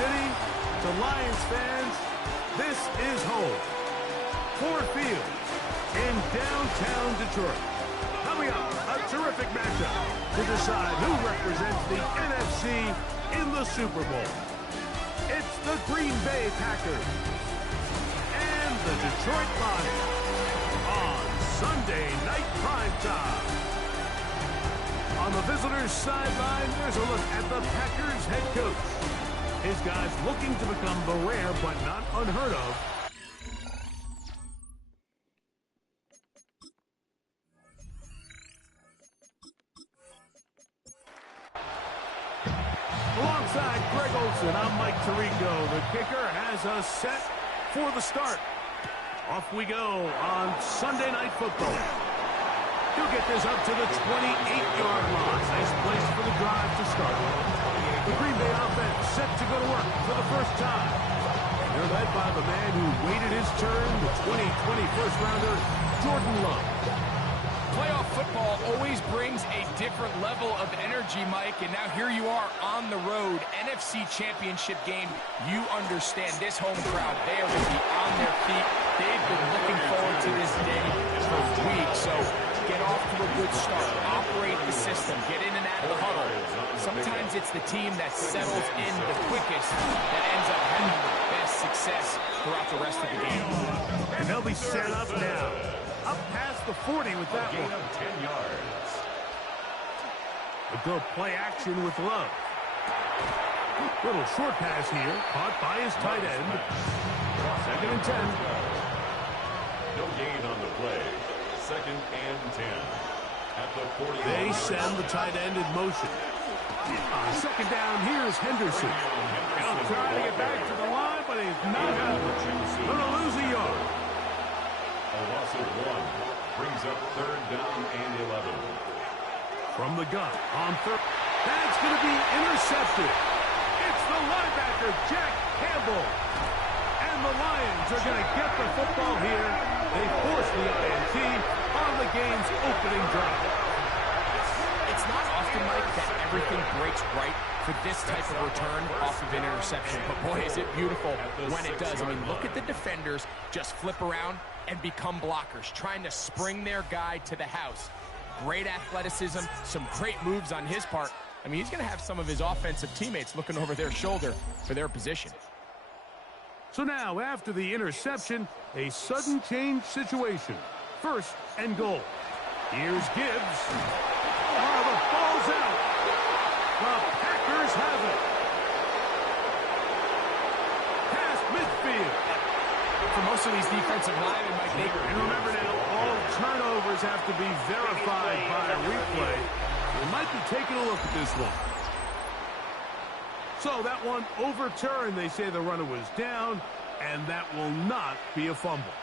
City, to Lions fans, this is home. Ford Field in downtown Detroit. Coming up, a terrific matchup to decide who represents the NFC in the Super Bowl. It's the Green Bay Packers and the Detroit Lions on Sunday Night Primetime. On the visitors' sideline, there's a look at the Packers head coach. His guys looking to become the rare but not unheard of alongside Greg Olsen, I'm Mike Tirico. The kicker has us set for the start. Off we go on Sunday Night Football. He'll get this up to the 28-yard line. Nice place for the drive to start. The Green Bay offense set to go to work for the first time. They're led by the man who waited his turn, the 2020 first-rounder, Jordan Love. Playoff football always brings a different level of energy, Mike, and now here you are on the road, NFC Championship game. You understand this home crowd, they are going to be on their feet. They've been looking forward to this day for weeks, so get off to a good start. Operate the system. Get in and out of the huddle. Sometimes it's the team that settles in the quickest that ends up having the best success throughout the rest of the game. And they'll be set up now. Up past the 40 with that one. 10 yards. A good play action with Love. Little short pass here. Caught by his tight end. 2nd and 10. No gain on the play. 2nd and 10. At the 40. They send the tight end in motion. On 2nd down, here's Henderson. He'll try to get back to the line, but he's not going to lose a yard. A loss of 1 brings up 3rd down and 11. From the gun on 3rd. That's going to be intercepted. It's the linebacker, Jack Campbell. And the Lions are going to get the football here. They force the INT on the game's opening drive. It's not often, Mike, that everything breaks right for this type of return off of an interception. But boy, is it beautiful when it does. I mean, look at the defenders just flip around and become blockers, trying to spring their guy to the house. Great athleticism, some great moves on his part. I mean, he's going to have some of his offensive teammates looking over their shoulder for their position. So now, after the interception, a sudden change situation. 1st and goal. Here's Gibbs. Oh, the ball's out. The Packers have it. Past midfield. For most of these defensive linemen, Mike, and remember now, all turnovers have to be verified by a replay. We might be taking a look at this one. So that one overturned. They say the runner was down, and that will not be a fumble.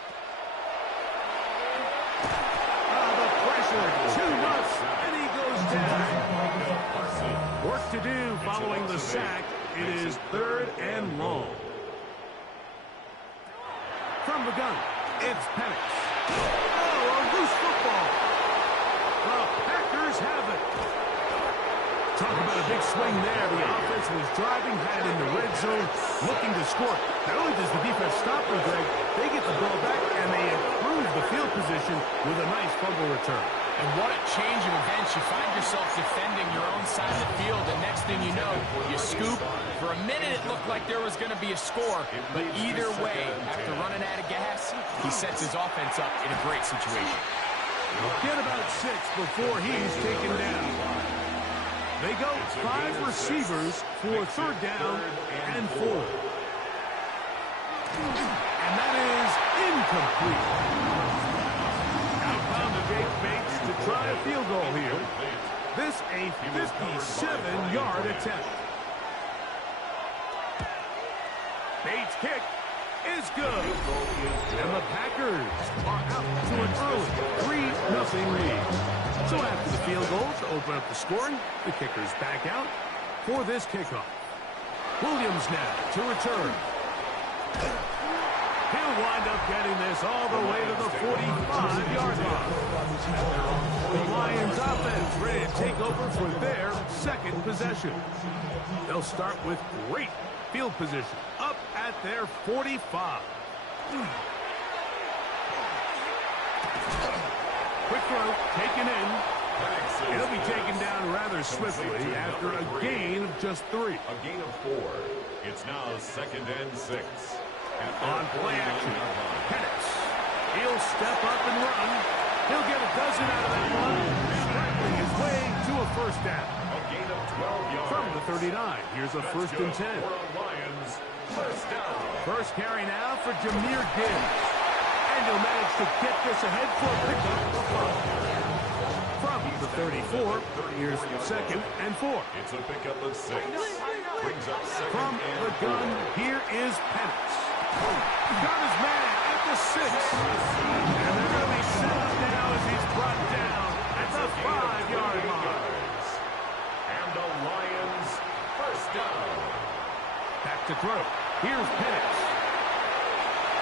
The pressure, too much, and he goes down. Work to do following the sack. It is 3rd and long. From the gun, it's Penix. Oh, a loose football. The Packers have it. Talk about a big swing there. The offense was driving, had in the red zone, looking to score. Not only does the defense stop them, Greg, they get the ball back, and they improve the field position with a nice fumble return. And what a change of events. You find yourself defending your own side of the field, and next thing you know, you scoop. For a minute, it looked like there was going to be a score, but either way, after running out of gas, he sets his offense up in a great situation. Get about 6 before he's taken down. They go 5 receivers for 3rd down and 4. And that is incomplete. Outbound to Jake Bates to try a field goal here. This a 57-yard attempt. Bates' kick is good. And the Packers are out to an early 3-0 lead. So after the field goal to open up the scoring, the kicker's back out for this kickoff. Williams now to return. He'll wind up getting this all the way to the 45-yard line. The Lions offense ready to take over for their 2nd possession. They'll start with great Field position up at their 45. Quick throw, taken in. It'll be taken down rather swiftly after a gain of just 3. A gain of 4. It's now 2nd and 6. On play action, Penix. He'll step up and run. He'll get a dozen out of that one, scrambling his way to a first down. A gain of 12 yards. From the 39, here's a first and 10. Lions, first down. First carry now for Jahmyr Gibbs. And he'll manage to get this ahead for a pickup. From the 34, here's 2nd and 4. It's a pickup of 6. Brings up 2nd From and the gun, 4. here is Penix. Got his man at the 6. And they're going to be set up now as he's brought down at the 5-yard line. And the Lions, first down. Back to throw. Here's Penix.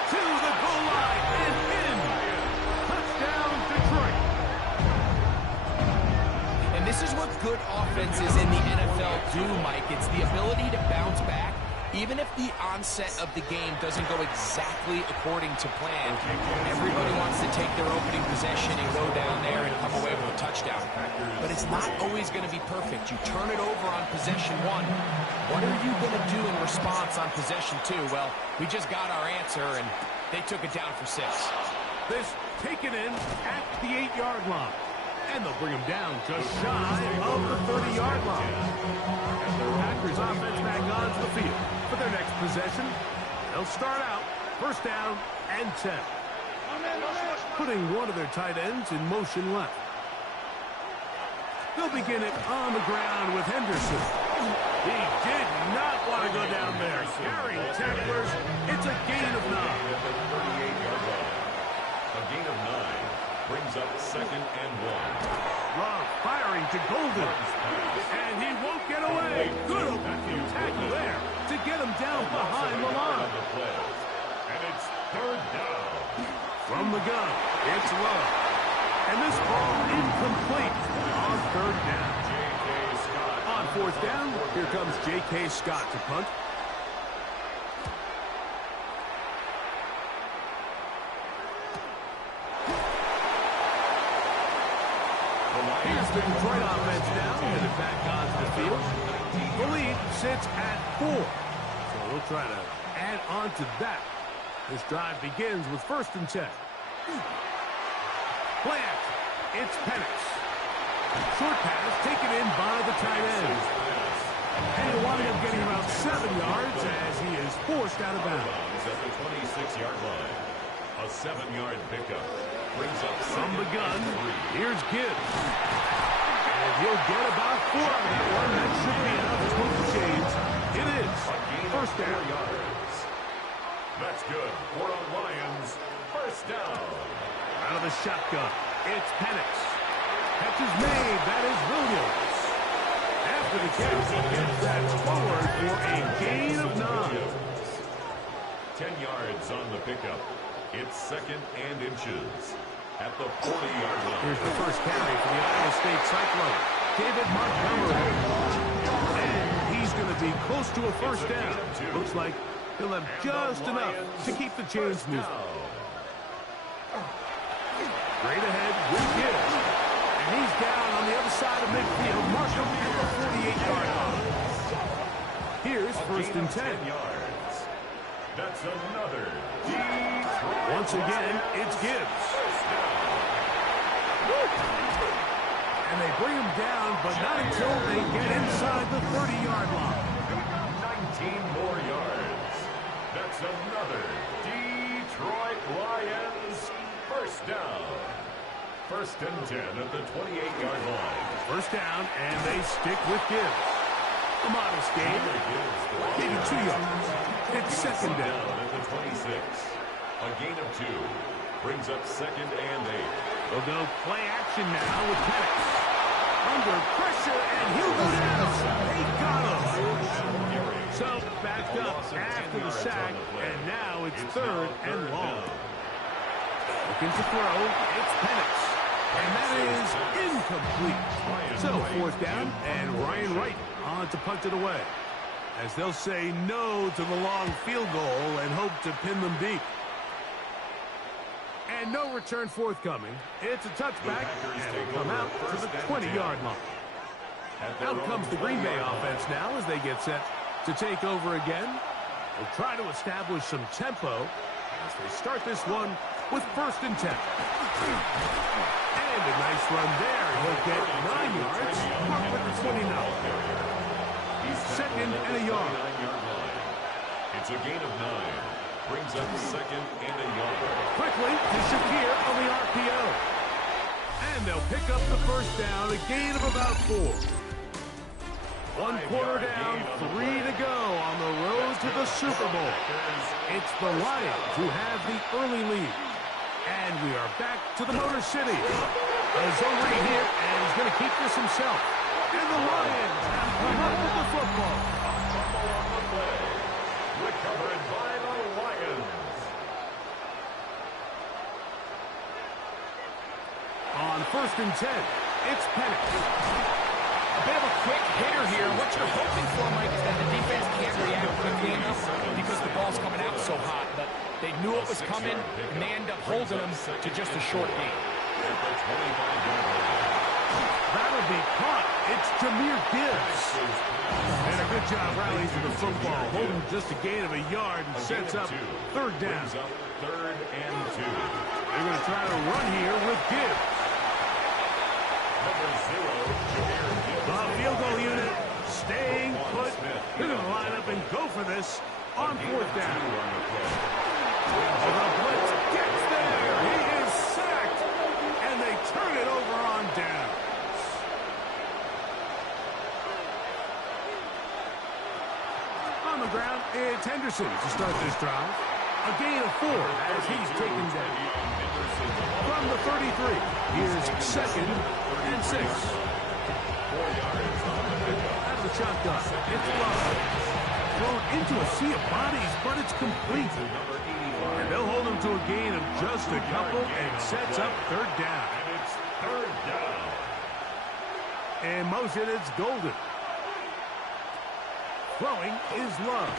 To the goal line and in. Touchdown, Detroit. And this is what good offenses in the NFL do, Mike. It's the ability to bounce back, even if the onset of the game doesn't go exactly according to plan. Everybody wants to take their opening possession and go down there and come away with a touchdown. But it's not always going to be perfect. You turn it over on possession 1. What are you going to do in response on possession 2? Well, we just got our answer, and they took it down for 6. This taken in at the 8-yard line. And they'll bring him down just shy of the 30-yard line. And the Packers offense back onto the field for their next possession. They'll start out first down and 10. Putting one of their tight ends in motion left. They'll begin it on the ground with Henderson. He did not want to go down there. Carrying tacklers. It's a gain of 9. A gain of 9 brings up 2nd and 1. Love firing to Golden. And he won't get away. Good open field tackle there to get him down behind the line. And it's 3rd down. From the gun, it's Love. And this ball incomplete on 3rd down. On 4th down, here comes J.K. Scott to punt. Here's the Detroit offense now, headed back onto the field. The lead sits at 4. So we'll try to add on to that. This drive begins with 1st and 10. Play action. It's Penix. Short pass taken in by the tight end. And he'll wind up getting about 7 yards as he is forced out of bounds. At the 26-yard line. A 7-yard pickup. Brings up from the gun. Here's Gibbs. And he'll get about 4 out of that one. That should be enough to move the chains. It is. First down. That's good for the Lions. First down. Out of the shotgun. It's Penix. Catch is made. That is Williams. After the catch, he gets that forward for a gain of 9. 10 yards on the pickup. It's 2nd and inches. At the 40-yard line. Here's the first carry for the Iowa State Cyclone. David Montgomery. And he's going to be close to a first down. Looks like he'll have just enough to keep the chains moving. Straight ahead with Gibbs. And he's down on the other side of midfield. Marshall at the 48-yard line. Here's 1st and 10. That's another. Once again, it's Gibbs. And they bring him down, but not until they get inside the 30-yard line. 19 more yards. That's another Detroit Lions first down. 1st and 10 at the 28-yard line. First down, and they stick with Gibbs. A modest gain, maybe 2 yards. It's 2nd down. At the 26. A gain of 2. Brings up 2nd and 8. They'll go play action now with Penix. Under pressure, and he'll go down. They got him. So, backed up after the sack, and now it's 3rd and long. Looking to throw, it's Penix. And that is incomplete. So, 4th down, and Ryan Wright on to punt it away. as they'll say no to the long field goal and hope to pin them deep. And no return forthcoming. It's a touchback, and they come out to the 20-yard line. Out comes the Green Bay offense now as they get set to take over again. They'll try to establish some tempo as they start this one with 1st and 10. And a nice run there. He'll get 9 yards, marked with the 29. 2nd and a yard. It's a gain of 9. Brings up 2nd and a yard. Quickly to Shakir on the RPO. And they'll pick up the 1st down, a gain of about 4. 1 quarter down, 3 to go on the road to the Super Bowl. It's the Lions who have the early lead. And we are back to the Motor City. A zone read here, and he's going to keep this himself. And the Lions have come up with the football. Fumble on the play. Recovered by the Lions. On 1st and 10, it's Penix. A bit of a quick hitter here. What you're hoping for, Mike, is that the defense can't react quickly enough because the ball's coming out so hot. But they knew it was coming, and they end up holding them to just a short gain. That'll be caught. It's Jahmyr Gibbs. And a good job rallying to the football. Holding just a gain of a yard and sets up 3rd down. 3rd and 2. They're going to try to run here with Gibbs. Number 0, Jahmyr Gibbs. The field goal unit staying put. They're going to line up and go for this on 4th down. The blitz gets there. He is sacked. And they turn it over on down. On the ground, it's Henderson to start this drive. A gain of 4 as he's taken down. From the 33, here's 2nd and 6. 4 yards on the pickup. Out of the shotgun, it's Love. Thrown into a sea of bodies, but it's complete. And they'll hold him to a gain of just a couple and sets up 3rd down. And it's 3rd down. In motion, it's Golden. Throwing is Love.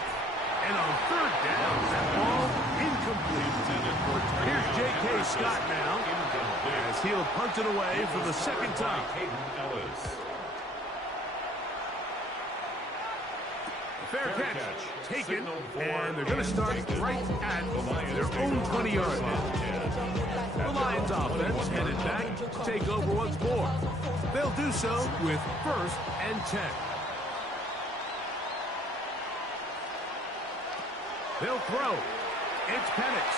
And on 3rd down, that ball incomplete. Here's J.K. Scott now as he'll punt it away for the 2nd time. Fair catch taken, and they're going to start right at their own 20-yard line. The Lions offense headed back to take over once more. They'll do so with 1st and 10. They'll throw. It's Penix.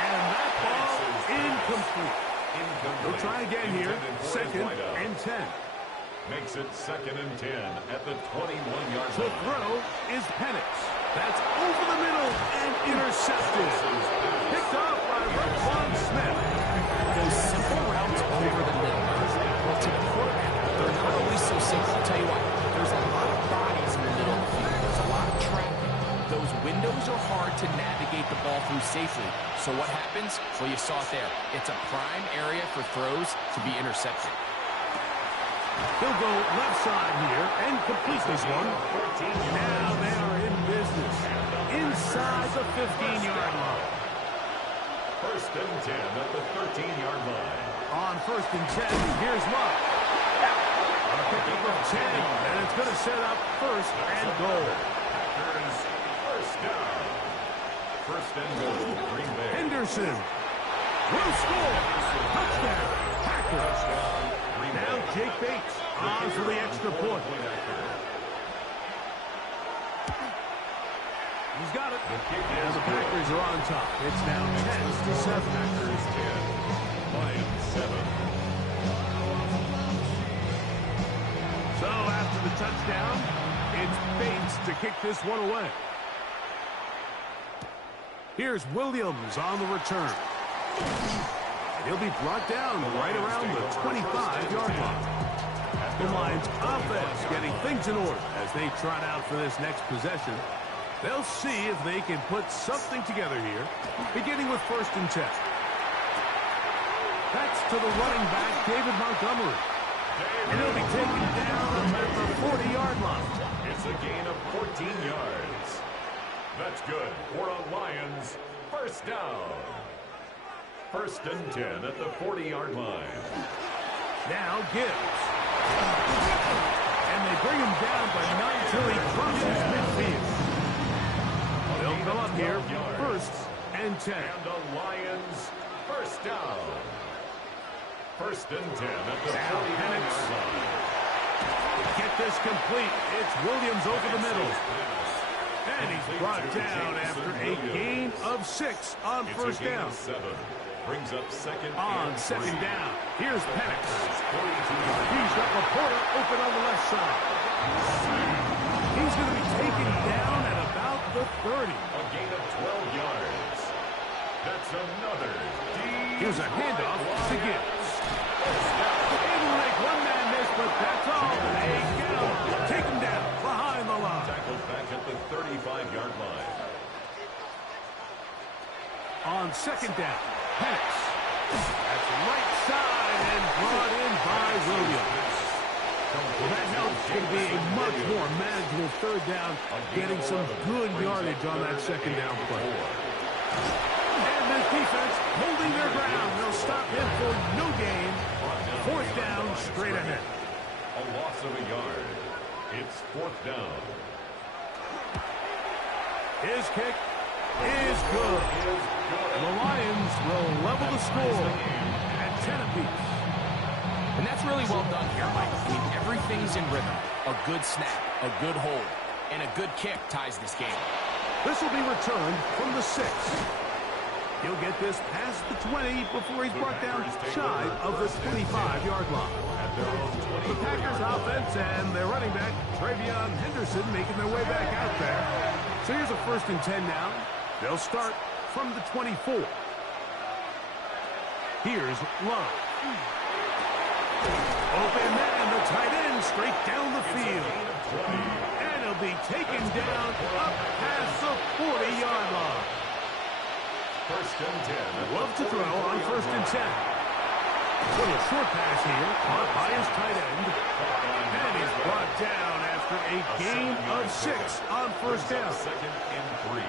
And that ball incomplete. They'll try again here. 2nd and 10. Makes it 2nd and 10 at the 21-yard The line. throw is Penix. That's over the middle and intercepted. Picked off by Roquan Smith. Those simple routes over the middle. Well, to the quarterback, they're not always so simple. I'll tell you what, there's a lot of bodies in the middle of the field. There's a lot of traffic. Those windows are hard to navigate the ball through safely. So what happens? Well, you saw it there. It's a prime area for throws to be intercepted. He'll go left side here and complete this one. Now they are in business inside the 15-yard line. 1st and 10 at the 13-yard line. On 1st and 10, here's Love. A pickup of 10, and it's going to set up 1st and goal. Packers 1st down. 1st and goal, Green Bay. Henderson will score. Touchdown, Packers. Now Jake Bates on for the extra point. He's got it. And the Packers are on top. It's now 10-7. Packers 10, Lions 7. So after the touchdown, it's Bates to kick this one away. Here's Williams on the return. He'll be brought down right around the 25-yard line. The Lions offense getting things in order as they trot out for this next possession. They'll see if they can put something together here, beginning with 1st and 10. That's to the running back, David Montgomery. And he'll be taken down at the 40-yard line. It's a gain of 14 yards. That's good for a Lions first down. 1st and 10 at the 40-yard line. Now Gibbs. And they bring him down, but not until he crosses midfield. They'll come up here, 1st and 10. And the Lions first down. 1st and 10 at the 40-yard line. Get this complete. It's Williams over the middle. And he's brought down after a gain of 6 on first down. 7. Brings up second on and 2nd 3. down. Here's Penix. 42 yards. He's got Laporta open on the left side. He's going to be taken down at about the 30. A gain of 12 yards. That's another deep. Here's a handoff to Gibbs. Able to make one man miss, but that's all. They get him. Take him down behind the line. Tackled back at the 35-yard line. On 2nd down, Penix. That's right side and brought in by Williams. Well, that helps to be a much more manageable 3rd down, getting some good yardage on that 2nd down play. And this defense holding their ground. They'll stop him for no gain. 4th down, straight ahead. A loss of a yard. It's 4th down. His kick is good. The Lions will level the score at 10 apiece. And that's really well done here, Mike. I mean, everything's in rhythm. A good snap, a good hold, and a good kick ties this game. This will be returned from the 6. He'll get this past the 20 before he's brought down shy of the 25-yard line. The Packers offense and their running back, Travion Henderson, making their way back out there. So here's a 1st and 10 now. They'll start from the 24. Here's Love. Open man, the tight end, straight down the field. And he'll be taken down up past the 40-yard line. 1st and 10. Love to throw on 1st and 10. Little short pass here, caught by his tight end. And he's brought down after a gain of 6 on 1st down. 2nd and 3.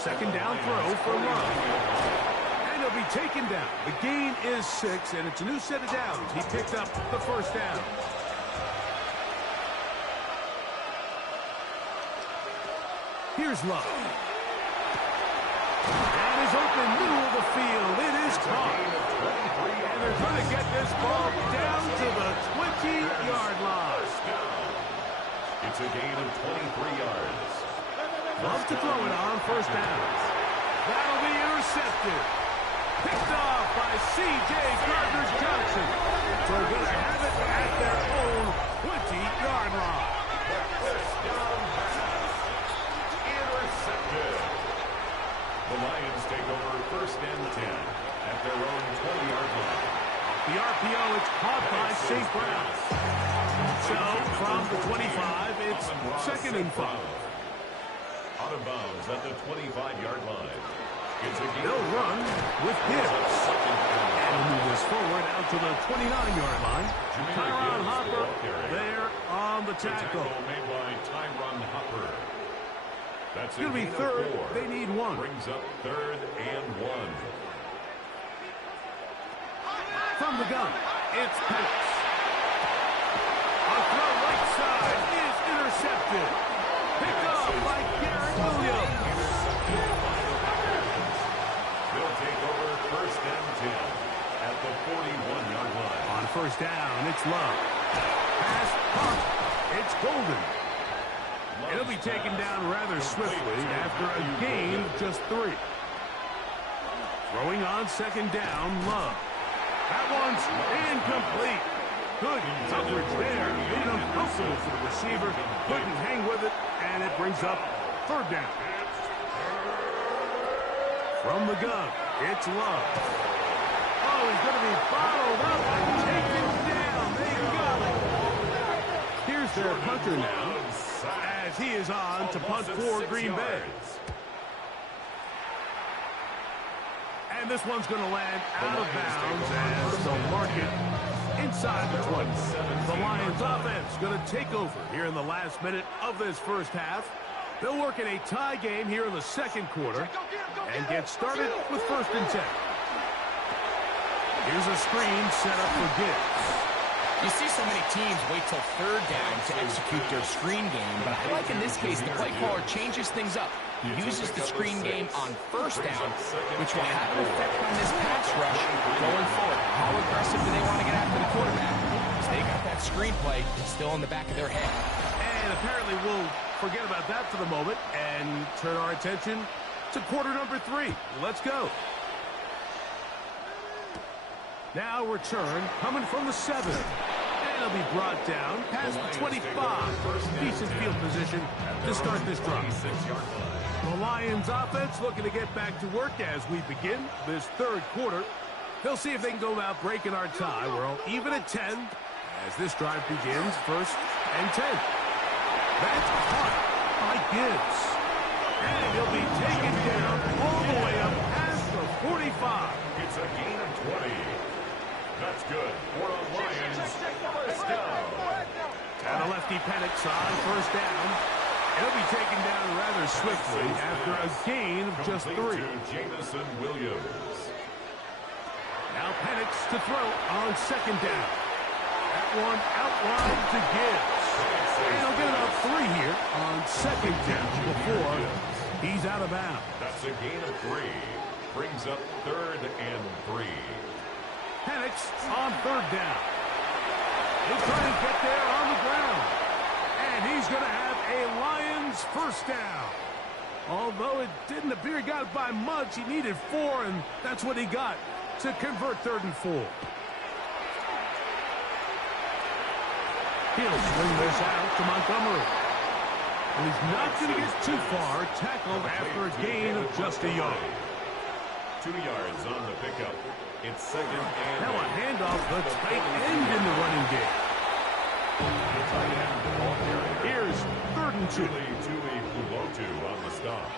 2nd down throw for Love. And he'll be taken down. The gain is 6, and it's a new set of downs. He picked up the 1st down. Here's Love. And is open middle of the field. It is caught. And they're going to get this ball down to the 20-yard line. It's a gain of 23 yards. Love to throw it on 1st down. That'll be intercepted. Picked off by C.J. Gardner-Johnson. So they're going to have it at their own 20-yard line. First down pass. Intercepted. The Lions take over 1st and 10 at their own 20-yard line. The RPO, it's caught by St. Brown. So from the 25, it's 2nd and 5. Out of bounds at the 25-yard line. It's a gain. They'll run with Gibbs. And move this forward out to the 29-yard line. Tyron Hopper there on the tackle. Made by Tyron Hopper. That's It's going to be 3rd. They need 1. Brings up 3rd and 1. From the gun, it's Penix. A throw right side is intercepted. Picked off by Garrett Williams. They'll take over 1st and 10 at the 41-yard line. On 1st down, it's Love. Pass pump. It's Golden. It'll be taken down rather swiftly after a gain of just 3. Throwing on 2nd down, Love. That one's incomplete. Good coverage there. Made him comfortable for the receiver. Couldn't hang with it, and it brings up 3rd down. From the gun, it's Love. Oh, he's going to be followed up and taken down. They got it. Here's their punter now, as he is on to punt for Green Bay. And this one's going to land out of bounds as they'll mark it inside the 20. The Lions offense going to take over here in the last minute of this first half. They'll work in a tie game here in the second quarter and get started with 1st and 10. Here's a screen set up for Gibbs. You see so many teams wait till 3rd down to execute their screen game, but I like in this case the play caller changes things up. He uses the screen game on 1st down, which will have an effect on this pass rush going forward. How aggressive do they want to get after the quarterback? Because they got that screen play still in the back of their head. And apparently we'll forget about that for the moment and turn our attention to quarter number 3. Let's go. Now return coming from the 7. And it'll be brought down past the 25. Decent field position to start this drive. The Lions offense looking to get back to work as we begin this 3rd quarter. They'll see if they can go about breaking our tie. We're all even at 10 as this drive begins. 1st and 10. That's caught by Gibbs. And he'll be taken down all the way up past the 45. It's a gain of 20. That's good for the Lions. 1st down. And a lefty Penix on 1st down. He'll be taken down rather swiftly after a gain of just 3. Jameson Williams. Now Penix to throw on 2nd down. That one outlined to Gibbs. And he'll get about 3 here on 2nd down before he's out of bounds. That's a gain of 3. Brings up 3rd and 3. Penix on 3rd down. He'll try to get there on the ground. And he's going to have a Lions 1st down. Although it didn't appear he got by much, he needed 4, and that's what he got to convert 3rd and 4. He'll swing this out to Montgomery. And he's not going to get too far, tackled after a gain of just a yard. 2 yards on the pickup. It's 2nd and... Now a handoff, the tight end in the running game. The tight end, the ball carrier. Here's 3rd and 2. Tuli Pulotu on the stop.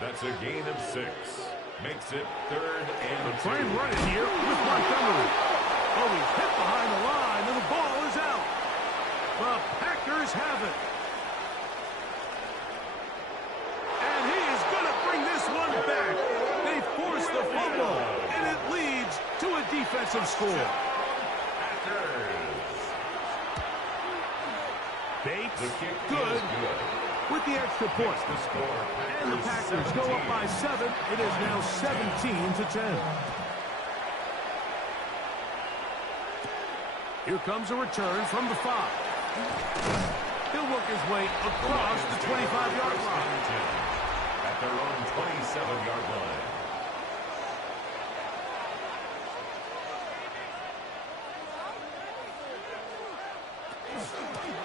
That's a gain of 6. Makes it 3rd and 2. Try and run it here with Montgomery. Oh, he's hit behind the line, and the ball is out. The Packers have it. And he is going to bring this one back. They force the fumble, and it leads to a defensive score. Bates, good with the extra point. And the Packers go up by 7. It is now 17-10. Here comes a return from the 5. He'll work his way across the 25-yard line. At their own 27-yard line.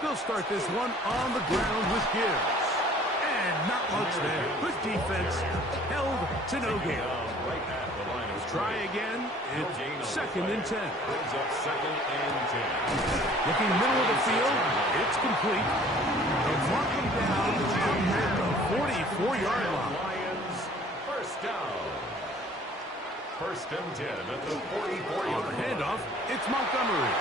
They'll start this one on the ground with Gibbs. And not much there. Good defense. Held to no gain. Try again. It's 2nd and 10. Brings up 2nd and 10. Looking middle of the field. It's complete. They'll mark him down at the 44-yard line. Lions 1st down. 1st and 10 at the 44-yard On the handoff, it's Montgomery.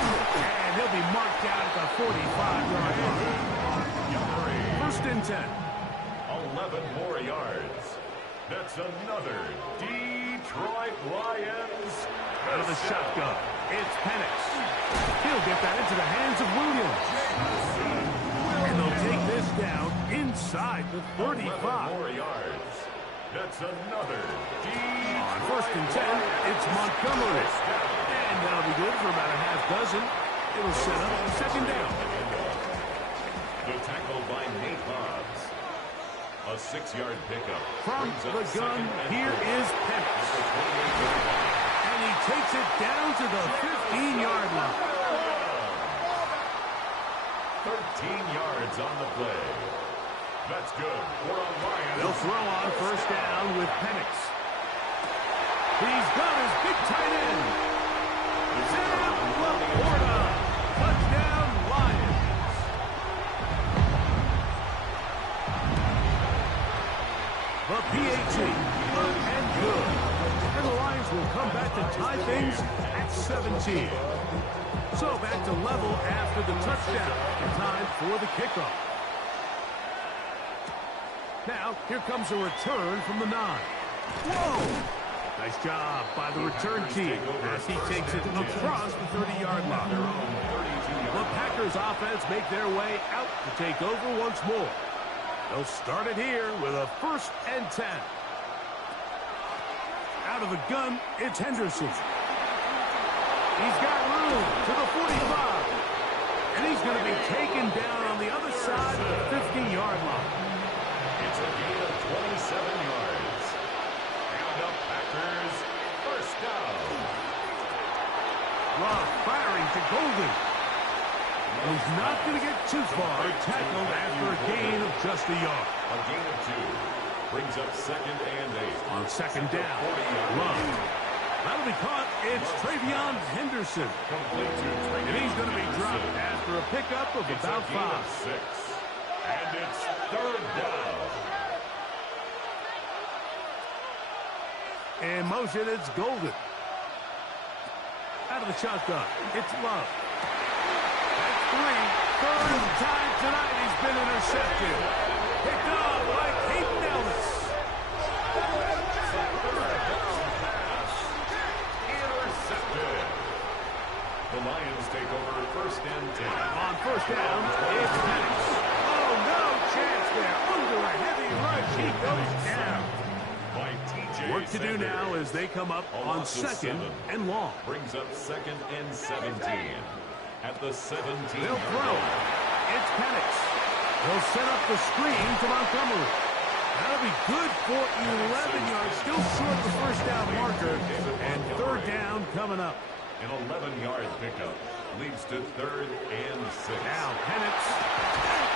And he'll be marked down at the 45-yard line. 1st and 10. 11 more yards. That's another Detroit Lions. Out of the shotgun, it's Penix. He'll get that into the hands of Williams. And they'll take this down inside the 35. 11 more yards. That's another On 1st and 10, it's Montgomery. And that'll be good for about a half dozen. It'll set up 2nd down. The tackle by Nate Hobbs. A 6-yard pickup. From the gun, here is Penix. And he takes it down to the 15-yard line. 13 yards on the play. That's good for a Lions. They'll throw on 1st down with Penix. He's got his big tight end. Sam Laporta. Touchdown, Lions. The PAT, good and good. And the Lions will come back to tie things things at 17. So back to level after the touchdown. Time for the kickoff. Now, here comes a return from the 9. Whoa! Nice job by the return team as he takes it across the 30-yard line. The Packers offense make their way out to take over once more. They'll start it here with a 1st and 10. Out of the gun, it's Henderson. He's got room to the 45. And he's going to be taken down on the other side of the 50-yard line. It's a gain of 27 yards. And the Packers, 1st down. Love firing to Golden. And he's not going to get too far, tackled after a gain of just a yard. A gain of 2. Brings up 2nd and 8. On 2nd down, Love. That'll be caught. It's Travion Henderson. And he's going to be dropped after a pickup of about 5. 6. And it's 3rd down. In motion, it's Golden. Out of the shotgun, it's Love. That's 3. 3rd time tonight he's been intercepted. Picked off by Peyton Ellis. Intercepted. The Lions take over 1st and 10. On 1st down, it's Penix. Oh, no chance there. Under a heavy rush, he goes down. By TJ Work to do now as they come up on 2nd and long. Brings up 2nd and 17. At the 17. They'll throw. It's Penix. They'll set up the screen to Montgomery. That'll be good for 11 yards. Still short the 1st down marker. And 3rd down coming up. An 11-yard pickup leads to 3rd and 6. Now Penix.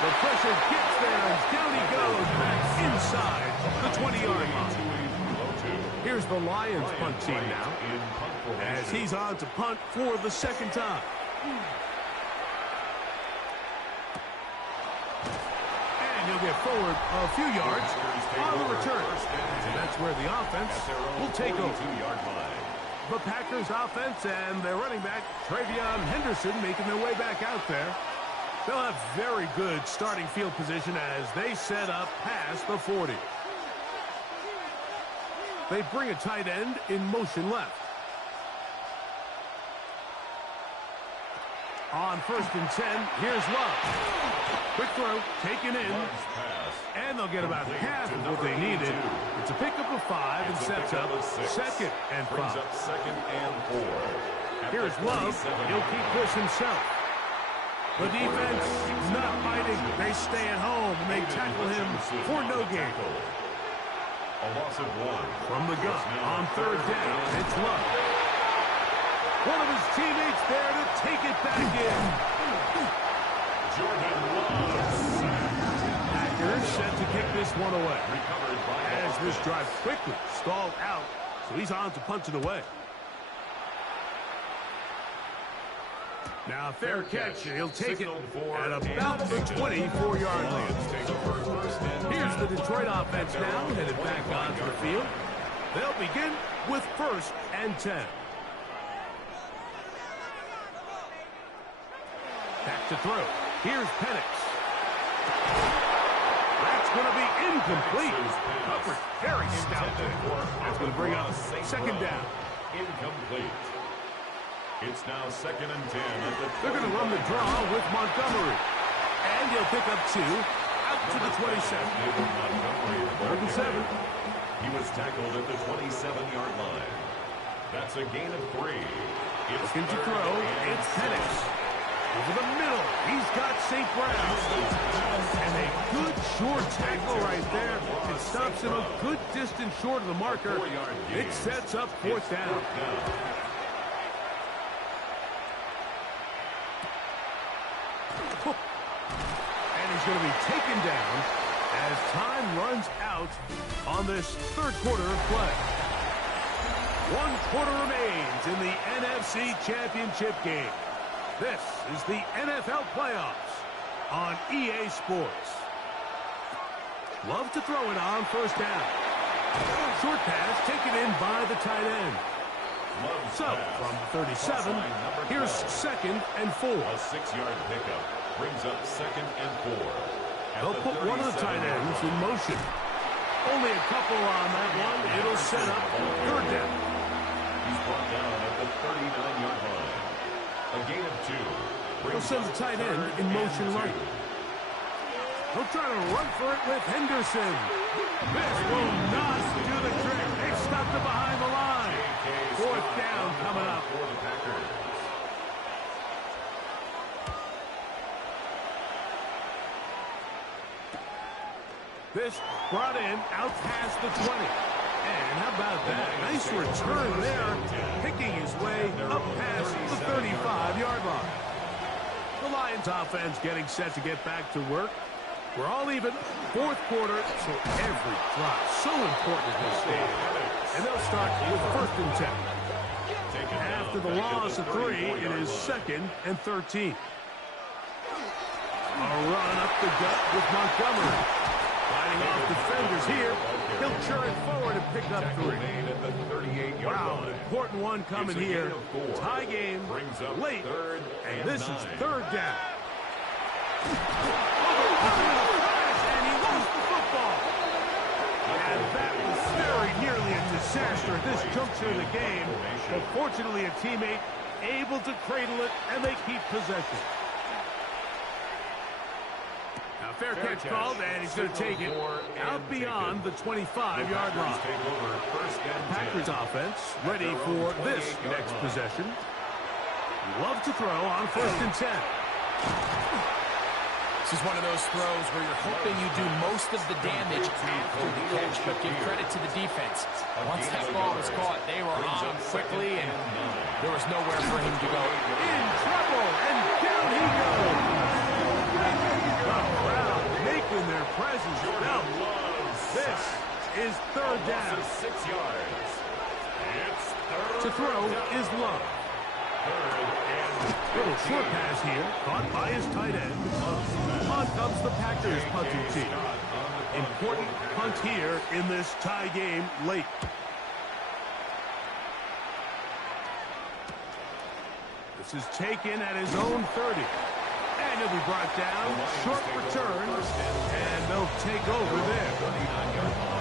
The pressure gets there and down he goes back inside the 20-yard line. Here's the Lions punt team now as he's on to punt for the 2nd time. And he'll get forward a few yards on the return. And that's where the offense will take over. The Packers offense and their running back, Travion Henderson, making their way back out there. They'll have very good starting field position as they set up past the 40. They bring a tight end in motion left. On 1st and 10, here's Love. Quick throw, taken in. And they'll get about half of what they needed. It's a pickup of 5 and sets up 2nd and 5. Here's Love. He'll keep this himself. The defense not fighting. They stay at home and they tackle him for no gain. A loss of 1. From the gun on 3rd down, it's Love. One of his teammates there to take it back in. Jordan Love. Packers set to kick this one away. As this drive quickly stalled out, so he's on to punch it away. Now fair catch, and he'll take it at about the 24-yard line. Here's the Detroit offense now, headed back onto the field. They'll begin with 1st and 10. Back to throw. Here's Penix. That's going to be incomplete. Covered very stout there. That's going to bring up 2nd down. Incomplete. It's now 2nd and 10. They're going to run the draw with Montgomery. And he'll pick up 2 out to the 27. 3rd and 7. He was tackled at the 27-yard line. That's a gain of 3. Looking to throw. It's Penix. Over the middle. He's got St. Brown. And a good short tackle right there. It stops him a good distance short of the marker. It sets up 4th down. And he's going to be taken down as time runs out on this 3rd quarter of play. 1 quarter remains in the NFC Championship game. This is the NFL playoffs on EA Sports. Love to throw it on 1st down. Short pass taken in by the tight end. So, from 37, here's 2nd and 4. A 6-yard pickup brings up 2nd and 4. They'll put one of the tight ends in motion. Only a couple on that one. It'll set up 3rd down. He's brought down at the 39-yard line. A gain of 2. They'll send the tight end in motion right. They'll try to run for it with Henderson. This will not do the trick. They stopped it behind the line. 4th down coming up. For the Packers. This brought in out past the 20. And how about that? Nice return there, picking his way up past the 35-yard line. The Lions offense getting set to get back to work. We're all even. 4th quarter, so every drive so important at this stage. And they'll start with 1st and 10. After the loss of 3, it is 2nd and 13. A run up the gut with Montgomery. Fighting off defenders here. He'll churn it forward and pick up 3. Wow, an important one coming here. Tie game late, and this is 3rd down. And he lost the football. And that was very nearly a disaster at this juncture of the game. But fortunately, a teammate able to cradle it, and they keep possession. Now, fair catch called, and he's going to take it out beyond the 25-yard line. Packers offense ready for this next possession. Love to throw on 1st and 10. This is one of those throws where you're hoping you do most of the damage after the catch, but give credit to the defense. Once that ball was caught, they were on him quickly, and there was nowhere for him to go. In trouble, and down he goes. The crowd making their presence felt. This is 3rd down. 6 yards. It's 3rd. To throw is Love. 3rd and Little short pass here, caught by his tight end. On comes the Packers punting team. Important punt here in this tie game late. This is taken at his own 30. And he'll be brought down. Short return. And they'll take over there.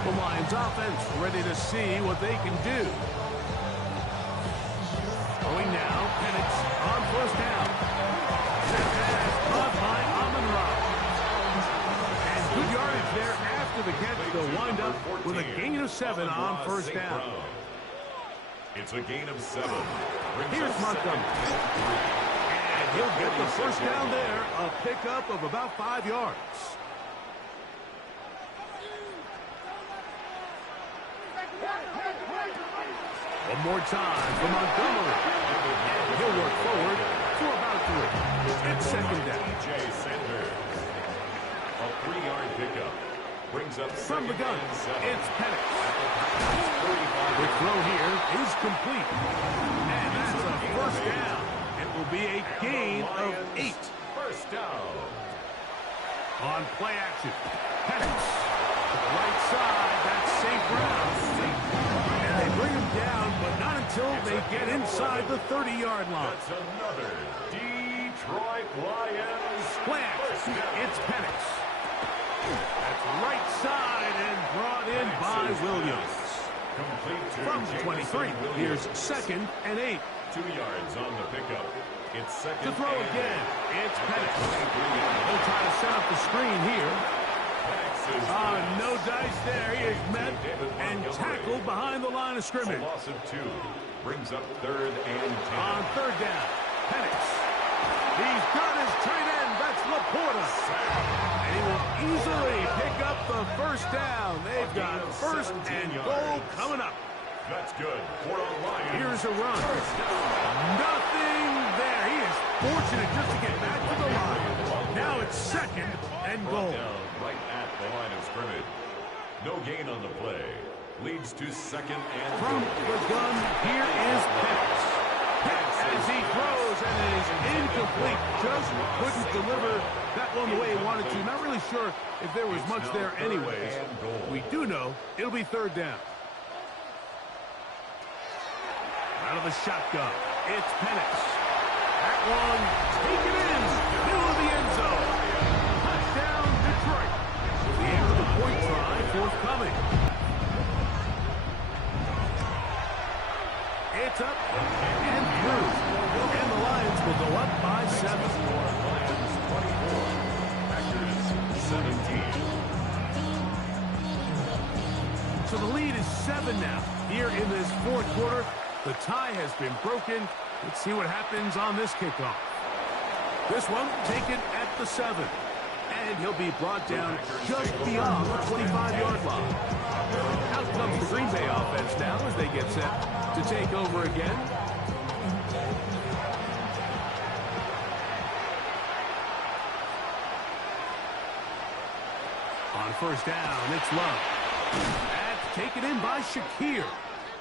The Lions offense ready to see what they can do. Going now, Penix on 1st down. That pass caught by Amon-Ra. And good yardage there after the catch. They'll wind up with a gain of 7 on 1st down. It's a gain of 7. Here's Montgomery. And he'll get the 1st down there. A pickup of about 5 yards. One more time for Montgomery. And he'll work forward for about 3. It's 2nd down. DJ Sanders. A 3-yard pickup. Brings up From the gun, it's Penix. The 35. throw here is complete. And that's a 1st down. It will be a gain of 8. 1st down. On play action, Penix to the right side. That's St. Brown. And they bring him down, but not until they get inside the 30-yard line. That's another Detroit Lions. Play action, it's Penix. That's right side and brought in by Williams. Complete to From the 23, here's 2nd and 8. 2 yards on the pickup. It's 2nd To throw and again, it's Penix. 8. They'll try to set up the screen here. Penix is No dice there. He is met and tackled behind the line of a scrimmage. loss of 2. Brings up 3rd and 10. On 3rd down, Penix. He's got his tight end. That's Laporta. And he will easily pick up the 1st down. They've got 1st and goal coming up. That's good for the Lions. Here's a run. Nothing there. He is fortunate just to get back to the line. Now it's 2nd and goal. Down right at the line of scrimmage. No gain on the play. Leads to 2nd and From goal. the gun, here is Penix. As he throws, and it is incomplete. Just couldn't deliver that one the way he wanted to. Not really sure if there was much there anyways. We do know it'll be 3rd down. Out of the shotgun, it's Penix. That one taken in, middle of the end zone. Touchdown, Detroit. The end of the point try forthcoming. It's up and through. And the Lions will go up by 7. Lions 24, Packers 17. So the lead is 7 now. Here in this fourth quarter, the tie has been broken. Let's see what happens on this kickoff. This one taken at the 7. And he'll be brought down just beyond the 25-yard line. Out comes the Green Bay offense now as they get set to take over again. On first down, it's Love. That's taken in by Shakir.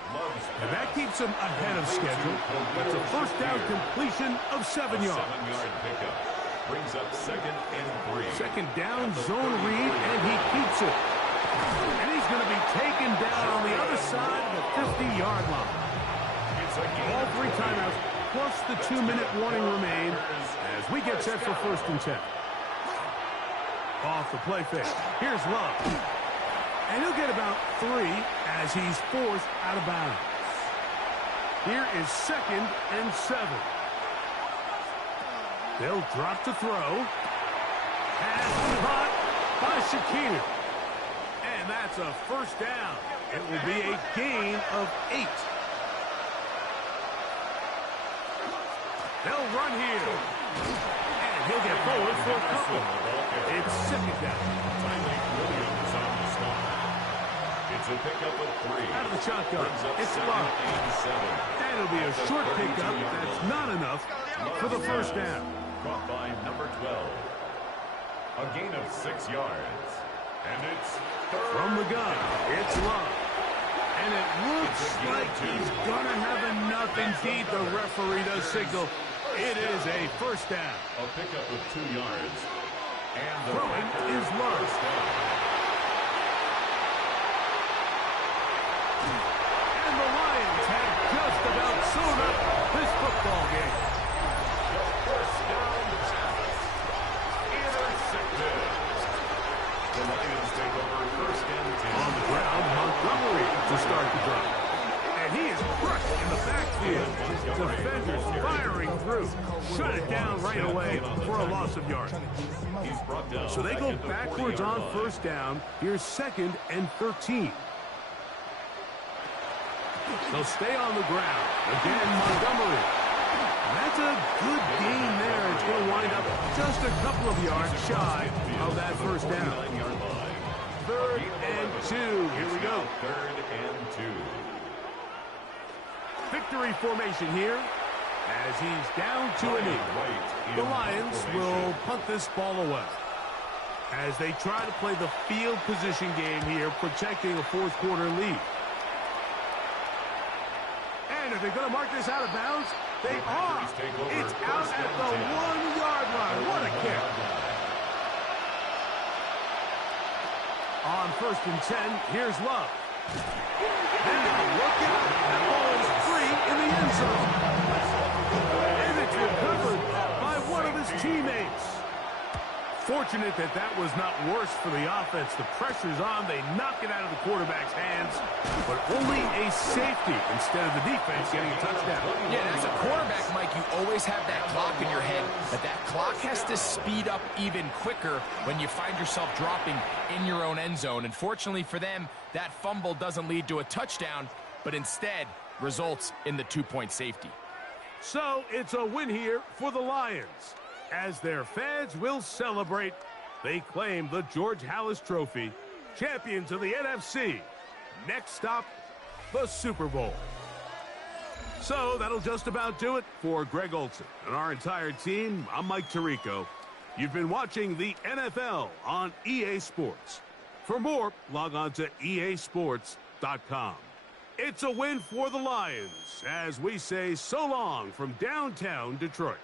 And that keeps him ahead of schedule. That's a first down completion of 7 yards. 7-yard pickup. Brings up 2nd and 3. Second down, zone read, and he keeps it. And he's going to be taken down on the other side of the 50-yard line. All 3 timeouts, plus the 2-minute warning remain as we get set for 1st and 10. Off the play fake. Here's Love. And he'll get about 3 as he's forced out of bounds. Here is 2nd and 7. They'll drop to throw. Pass caught by Shakir. And that's a first down. It will be a gain of 8. They'll run here. And he'll get forward for a couple. It's 2nd down. Williams on the stop. It's a pickup of 3. Out of the shotgun. It's Love. And it'll be a short pickup. That's not enough for the first down. Caught by number 12. A gain of 6 yards. And it's third. From the gun, it's Love. And it looks like he's going to have enough. Indeed, the referee does signal. It is a first down. A pickup of 2 yards. And the Throwing is Love. And the Lions have just about sewn up this football game. First down pass. Intercepted. The Lions take over 1st and 10. On the ground, Montgomery to start the drive. And he is crushed in the backfield. Defenders firing through. Shut it down right away for a loss of yards. He's brought down. So they go backwards on first down. Here's 2nd and 13. They'll stay on the ground. Again, Montgomery. That's a good gain there. It's going to wind up just a couple of yards shy of that first down. 3rd and 2. Here we go. 3rd and 2. Victory formation here as he's down to a knee. The Lions will punt this ball away as they try to play the field position game here, protecting a fourth quarter lead. And if they're going to mark this out of bounds, they are. It's out at the 1-yard line. What a kick. On 1st and 10, here's Love. Now, look out. That ball is free in the end zone. And it's recovered by one of his teammates. Fortunate that that was not worse for the offense. The pressure's on. They knock it out of the quarterback's hands. But only a safety instead of the defense getting a touchdown. Yeah, and as a quarterback, Mike, you always have that clock in your head. But that clock has to speed up even quicker when you find yourself dropping in your own end zone. And fortunately for them, that fumble doesn't lead to a touchdown, but instead results in the 2-point safety. So it's a win here for the Lions. As their fans will celebrate, they claim the George Halas Trophy, champions of the NFC. Next stop, the Super Bowl. So that'll just about do it for Greg Olsen and our entire team. I'm Mike Tirico. You've been watching the NFL on EA Sports. For more, log on to easports.com. It's a win for the Lions as we say so long from downtown Detroit.